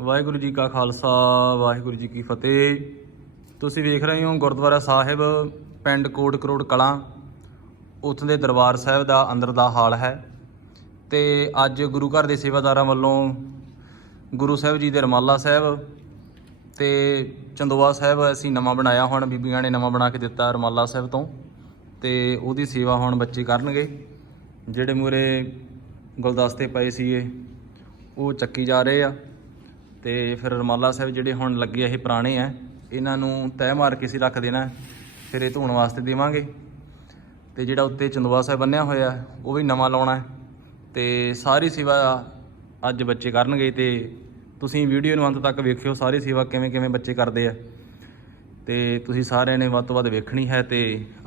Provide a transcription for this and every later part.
ਵਾਹਿਗੁਰੂ ਜੀ ਕਾ ਖਾਲਸਾ, ਵਾਹਿਗੁਰੂ ਜੀ ਕੀ ਫਤਿਹ। ਤੁਸੀਂ ਵੇਖ ਰਹੇ ਹੋ ਗੁਰਦੁਆਰਾ ਸਾਹਿਬ, ਪਿੰਡ ਕੋਟ ਕਰੋੜ ਕਲਾਂ। ਉੱਥੋਂ ਦੇ ਦਰਬਾਰ ਸਾਹਿਬ ਦਾ ਅੰਦਰ ਦਾ ਹਾਲ ਹੈ। ਤੇ ਅੱਜ ਗੁਰੂ ਘਰ ਦੇ ਸੇਵਾਦਾਰਾਂ ਵੱਲੋਂ ਗੁਰੂ ਸਾਹਿਬ ਜੀ ਦੇ ਰਮਾਲਾ ਸਾਹਿਬ ਤੇ ਚੰਦੋਆ ਸਾਹਿਬ ਅਸੀਂ ਨਵਾਂ ਬਣਾਇਆ ਹੁਣ, ਬੀਬੀਆਂ ਨੇ ਨਵਾਂ ਬਣਾ ਕੇ ਦਿੱਤਾ ਰਮਾਲਾ ਸਾਹਿਬ ਤੋਂ। ਤੇ ਉਹਦੀ ਸੇਵਾ ਹੁਣ ਬੱਚੇ ਕਰਨਗੇ। ਜਿਹੜੇ ਮੂਰੇ ਗੁਲਦਸਤੇ ਪਏ ਸੀਗੇ, ਉਹ ਚੱਕੀ ਜਾ ਰਹੇ ਆ। ਤੇ ਫਿਰ ਰਮਾਲਾ ਸਾਹਿਬ ਜਿਹੜੇ ਹੁਣ ਲੱਗੇ ਇਹ ਪੁਰਾਣੇ ਆ, ਇਹਨਾਂ ਨੂੰ ਤਹਿ ਮਾਰ ਕੇ ਅਸੀਂ ਰੱਖ ਦੇਣਾ, ਫਿਰ ਇਹ ਧੋਣ ਵਾਸਤੇ ਦੇਵਾਂਗੇ। ਤੇ ਜਿਹੜਾ ਉੱਤੇ ਚੰਦੋਆ ਸਾਹਿਬ ਬੰਨਿਆ ਹੋਇਆ, ਉਹ ਵੀ ਨਵਾਂ ਲਾਉਣਾ ਹੈ। ਤੇ ਸਾਰੀ ਸੇਵਾ ਅੱਜ ਬੱਚੇ ਕਰਨਗੇ ਤੇ ਤੁਸੀਂ ਵੀਡੀਓ ਨੂੰ ਅੰਤ ਤੱਕ ਵੇਖਿਓ, ਸਾਰੀ ਸੇਵਾ ਕਿਵੇਂ ਕਿਵੇਂ ਬੱਚੇ ਕਰਦੇ ਆ। ਤੇ ਤੁਸੀਂ ਸਾਰਿਆਂ ਨੇ ਵੱਧ ਤੋਂ ਵੱਧ ਵੇਖਣੀ ਹੈ ਤੇ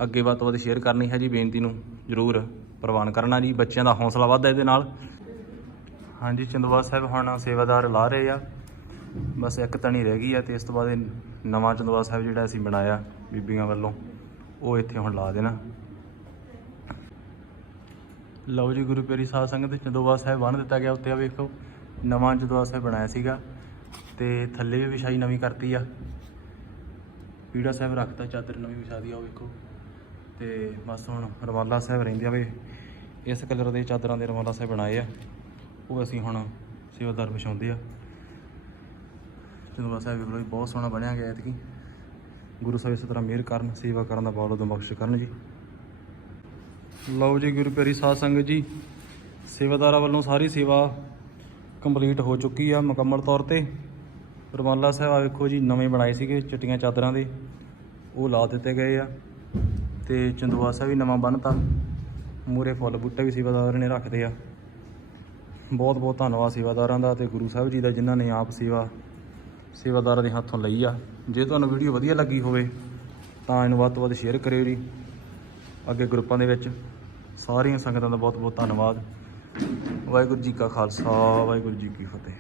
ਅੱਗੇ ਵੱਧ ਤੋਂ ਵੱਧ ਸ਼ੇਅਰ ਕਰਨੀ ਹੈ ਜੀ, ਬੇਨਤੀ ਨੂੰ ਜਰੂਰ ਪ੍ਰਵਾਨ ਕਰਨਾ ਜੀ, ਬੱਚਿਆਂ ਦਾ ਹੌਸਲਾ ਵੱਧਦਾ ਇਹਦੇ ਨਾਲ। ਹਾਂਜੀ, ਚੰਦੋਆ ਸਾਹਿਬ ਹੁਣ ਸੇਵਾਦਾਰ ਲਾ ਰਹੇ ਆ। ਬਸ ਇੱਕ ਤਣੀ ਰਹਿ ਗਈ ਆ ਤੇ ਇਸ ਤੋਂ ਬਾਅਦ ਇਹ ਨਵਾਂ ਚੰਦੋਆ ਸਾਹਿਬ ਜਿਹੜਾ ਅਸੀਂ ਬਣਾਇਆ ਬੀਬੀਆਂ ਵੱਲੋਂ, ਉਹ ਇੱਥੇ ਹੁਣ ਲਾ ਦੇਣਾ। ਲਓ ਜੀ ਗੁਰੂ ਪਿਆਰੀ ਸਾਧ ਸੰਗਤ ਚੰਦੋਆ ਸਾਹਿਬ ਬੰਨ ਦਿੱਤਾ ਗਿਆ ਉੱਤੇ, ਆ ਵੇਖੋ, ਨਵਾਂ ਚੰਦੋਆ ਸਾਹਿਬ ਬਣਾਇਆ ਸੀਗਾ ਤੇ ਥੱਲੇ ਵੀ ਵਿਛਾਈ ਨਵੀਂ ਕਰਤੀ ਆ। ਪੀੜਾ ਸਾਹਿਬ ਰੱਖਤਾ, ਚਾਦਰ ਨਵੀਂ ਵਿਛਾ ਦੀ ਆ, ਉਹ ਵੇਖੋ। ਤੇ ਬਸ ਹੁਣ ਰਵਾਲਾ ਸਾਹਿਬ ਰਹਿੰਦੇ ਆ ਵੇ, ਇਸ ਕਲਰ ਦੇ ਚਾਦਰਾਂ ਦੇ ਰਵਾਲਾ ਸਾਹਿਬ ਬਣਾਏ ਆ। ਉਹ ਅਸੀਂ ਹੁਣ ਸੇਵਾਦਾਰ ਵਿਛਾਉਂਦੇ ਆ। ਚੰਦੋਆ ਸਾਹਿਬ ਵੇਖ ਲਓ ਜੀ, ਬਹੁਤ ਸੋਹਣਾ ਬਣਿਆ ਗਿਆ ਐਤਕੀ। ਗੁਰੂ ਸਾਹਿਬ ਇਸ ਤਰ੍ਹਾਂ ਮਿਹਰ ਕਰਨ ਸੇਵਾ ਕਰਨ ਦਾ ਬਹੁਤ ਉਦੋਂ ਬਖਸ਼ ਕਰਨ ਜੀ। ਲਓ ਜੀ ਗੁਰੂ ਪਿਆਰੀ ਸਾਧ ਸੰਗਤ ਜੀ ਸੇਵਾਦਾਰਾਂ ਵੱਲੋਂ ਸਾਰੀ ਸੇਵਾ ਕੰਪਲੀਟ ਹੋ ਚੁੱਕੀ ਆ ਮੁਕੰਮਲ ਤੌਰ ਤੇ। ਰਮਾਲਾ ਸਾਹਿਬ ਆ ਵੇਖੋ ਜੀ ਨਵੇਂ ਬਣਾਏ ਸੀਗੇ ਚਿੱਟੀਆਂ ਚਾਦਰਾਂ ਦੇ। ਉਹ ਲਾ ਦਿੱਤੇ ਗਏ ਆ ਤੇ ਚੰਦਵਾ ਸਾਹਿਬ ਵੀ ਨਵਾਂ ਬੰਨਤਾ। ਮੂਰੇ ਫੁੱਲ ਬੂਟੇ ਵੀ ਸੇਵਾਦਾਰ ਨੇ ਰੱਖਦੇ ਆ। ਬਹੁਤ ਬਹੁਤ ਧੰਨਵਾਦ ਸੇਵਾਦਾਰਾਂ ਦਾ ਤੇ ਗੁਰੂ ਸਾਹਿਬ ਜੀ ਦਾ ਜਿਨ੍ਹਾਂ ਨੇ ਆਪ ਸੇਵਾ ਸੇਵਾਦਾਰਾਂ ਦੇ ਹੱਥੋਂ ਲਈ ਆ। ਜੇ ਤੁਹਾਨੂੰ ਵੀਡੀਓ ਵਧੀਆ ਲੱਗੀ ਹੋਵੇ, ਤਾਂ ਇਹਨੂੰ ਵੱਧ ਤੋਂ ਵੱਧ ਸ਼ੇਅਰ ਕਰਿਓ ਜੀ। ਅੱਗੇ ਗਰੁੱਪਾਂ ਦੇ ਵਿੱਚ ਸਾਰੀਆਂ ਸੰਗਤਾਂ ਦਾ ਬਹੁਤ ਬਹੁਤ ਧੰਨਵਾਦ। ਵਾਹਿਗੁਰੂ ਜੀ ਕਾ ਖਾਲਸਾ, ਵਾਹਿਗੁਰੂ ਜੀ ਕੀ ਫਤਿਹ।